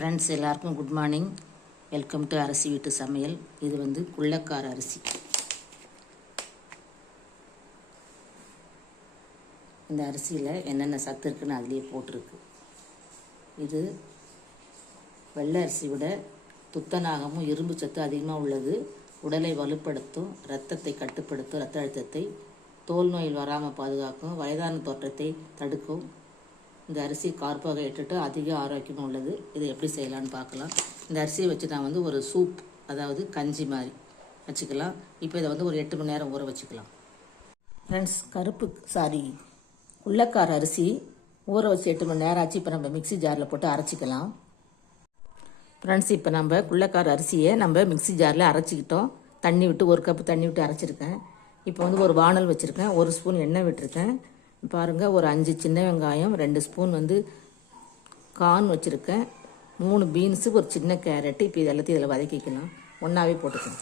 Friends எல்லாருக்கும் good morning welcome to அரிசி வீட்டு சமையல் இது வந்து குள்ளக்கார அரிசி. இந்த அரிசியில் என்னென்ன சத்து இருக்குன்னு அதுலேயே போட்டிருக்கு. இது வெள்ளை அரிசி விட துத்தநாகமும் இரும்பு சத்து அதிகமாக உள்ளது. உடலை வலுப்படுத்தும் இரத்தத்தை கட்டுப்படுத்தும் இரத்த அழுத்தத்தை தோல் நோயில் வராமல் பாதுகாக்கும் வயதான தோற்றத்தை தடுக்கும் இந்த அரிசி கார்போஹைட்ரேட்டு அதிக ஆரோக்கியம் உள்ளது. இதை எப்படி செய்யலாம்னு பார்க்கலாம். இந்த அரிசியை வச்சு நான் வந்து ஒரு சூப் அதாவது கஞ்சி மாதிரி வச்சுக்கலாம். இப்போ இதை வந்து ஒரு எட்டு மணி நேரம் ஊற வச்சுக்கலாம். ஃப்ரெண்ட்ஸ் கருப்பு சாரி உள்ளக்கார அரிசி ஊற வச்சு எட்டு மணி நேரம் ஆச்சு. இப்போ நம்ம மிக்சி ஜாரில் போட்டு அரைச்சிக்கலாம். ஃப்ரெண்ட்ஸ் இப்போ நம்ம குள்ளக்கார அரிசியை நம்ம மிக்ஸி ஜாரில் அரைச்சிக்கிட்டோம். தண்ணி விட்டு ஒரு கப்பு தண்ணி விட்டு அரைச்சிருக்கேன். இப்போ வந்து ஒரு வானல் வச்சுருக்கேன். ஒரு ஸ்பூன் எண்ணெய் விட்டுருக்கேன். பாருங்கள் ஒரு அஞ்சு சின்ன வெங்காயம் ரெண்டு ஸ்பூன் வந்து கார்ன் வச்சுருக்கேன். மூணு பீன்ஸு ஒரு சின்ன கேரட்டு. இப்போ இது எல்லாத்தையும் இதில் வதக்கிக்கலாம். ஒன்றாவே போட்டுக்கலாம்.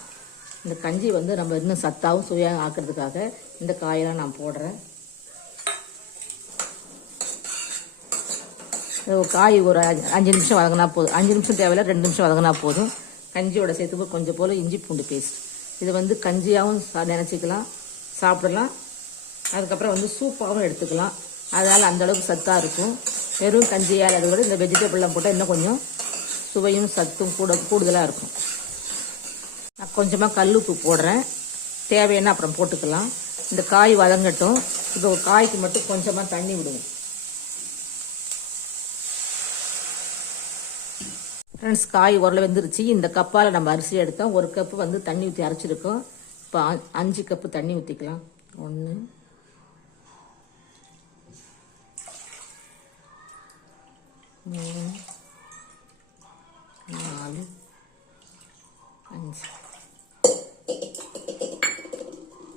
இந்த கஞ்சி வந்து நம்ம இன்னும் சத்தாகவும் சுவையாக ஆக்கிறதுக்காக இந்த காயெல்லாம் நான் போடுறேன். ஒரு காய் ஒரு அஞ்சு- நிமிஷம் வதங்கினா போதும். அஞ்சு நிமிஷம் தேவையில்ல ரெண்டு நிமிஷம் வதங்கினா போதும். கஞ்சியோட சேர்த்து கொஞ்சம் போல் இஞ்சி பூண்டு பேஸ்ட் இது வந்து கஞ்சியாகவும் சா- சாப்பிடலாம். அதுக்கப்புறம் வந்து சூப்பாகவும் எடுத்துக்கலாம். அதனால் அந்த அளவுக்கு சத்தாக இருக்கும். வெறும் கஞ்சியால் அது கூட இந்த வெஜிடபிள்லாம் போட்டால் இன்னும் கொஞ்சம் சுவையும் சத்தும் கூட கூடுதலாக இருக்கும். நான் கொஞ்சமாக கல் உப்பு போடுறேன். தேவையான அப்புறம் போட்டுக்கலாம். இந்த காய் வதங்கட்டும். இப்போ காய்க்கு மட்டும் கொஞ்சமாக தண்ணி விடுவோம். ஃப்ரெண்ட்ஸ் காய் உரல வெந்துருச்சு. இந்த கப்பால் நம்ம அரிசி எடுத்தோம் ஒரு கப்பு வந்து தண்ணி ஊற்றி அரைச்சிருக்கோம். இப்போ அஞ்சு கப்பு தண்ணி ஊற்றிக்கலாம் ஒன்று மூணு நாலு அஞ்சு.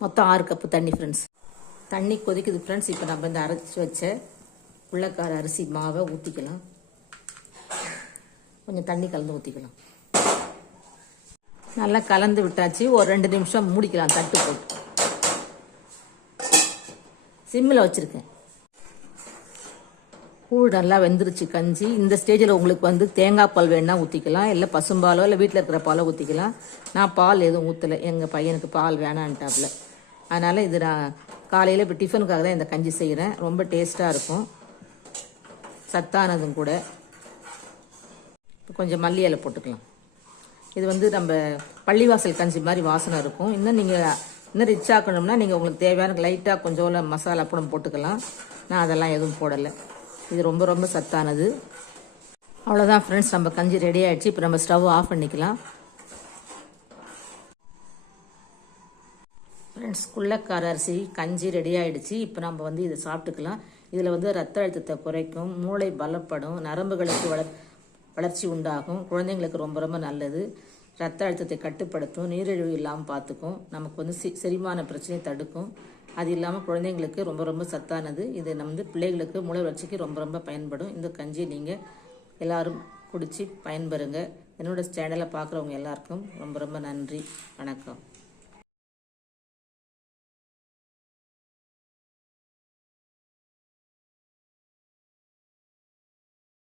மொத்தம் ஆறு கப்பு தண்ணி ஃப்ரெண்ட்ஸ் தண்ணி கொதிக்குது ஃப்ரெண்ட்ஸ் இப்போ நம்ம இந்த அரைச்சி வச்ச உள்ளக்கார அரிசி மாவை ஊற்றிக்கலாம் கொஞ்சம் தண்ணி கலந்து ஊற்றிக்கலாம் நல்லா கலந்து விட்டாச்சு. ஒரு ரெண்டு நிமிஷம் மூடிக்கலாம் தட்டு போட்டு. சிம்மில் வச்சுருக்கேன். கூழ் நல்லா வெந்துருச்சு கஞ்சி. இந்த ஸ்டேஜில் உங்களுக்கு வந்து தேங்காய் பால் வேணால் ஊற்றிக்கலாம் இல்லை பசும்பாலோ இல்லை வீட்டில் இருக்கிற பாலோ ஊற்றிக்கலாம் நான் பால் எதுவும் ஊற்றலை எங்கள் பையனுக்கு பால் வேணான்ட்டாப்புல அதனால் இது நான் காலையில் இப்போ டிஃபனுக்காக தான் இந்த கஞ்சி செய்கிறேன் ரொம்ப டேஸ்ட்டாக இருக்கும். சத்தானதும் கூட. இப்போ கொஞ்சம் மல்லி இலை போட்டுக்கலாம். இது வந்து நம்ம பள்ளிவாசல் கஞ்சி மாதிரி வாசனை இருக்கும். இன்னும் நீங்கள் இன்னும் ரிச் ஆக்கணும்னா நீங்கள் உங்களுக்கு தேவையான லைட்டாக கொஞ்சம் மசாலா கூட போட்டுக்கலாம். நான் அதெல்லாம் எதுவும் போடலை. இது ரொம்ப ரொம்ப சத்தானது. அவ்வளோதான் ஃப்ரெண்ட்ஸ் நம்ம கஞ்சி ரெடி ஆகிடுச்சு இப்போ நம்ம ஸ்டவ் ஆஃப் பண்ணிக்கலாம். ஃப்ரெண்ட்ஸ் குள்ளக்கார அரிசி கஞ்சி ரெடி ஆகிடுச்சு இப்போ நம்ம வந்து இதை சாப்பிட்டுக்கலாம். இதில் வந்து ரத்த அழுத்தத்தை குறைக்கும் மூளை பலப்படும் நரம்புகளுக்கு வளர் வளர்ச்சி உண்டாகும். குழந்தைங்களுக்கு ரொம்ப ரொம்ப நல்லது. ரத்த அழுத்தத்தை கட்டுப்படுத்தும் நீரிழிவு இல்லாமல் பார்த்துக்கும் நமக்கு வந்து சி செரிமான பிரச்சனையை தடுக்கும். அது இல்லாமல் குழந்தைங்களுக்கு ரொம்ப ரொம்ப சத்தானது. இது நம்ம வந்து பிள்ளைகளுக்கு மூளை வளர்ச்சிக்கு ரொம்ப ரொம்ப பயன்படும். இந்த கஞ்சியை நீங்கள் எல்லாரும் குடித்து பயன்பெறுங்க. என்னோடய சேனலை பார்க்குறவங்க எல்லாருக்கும் ரொம்ப ரொம்ப நன்றி. வணக்கம்.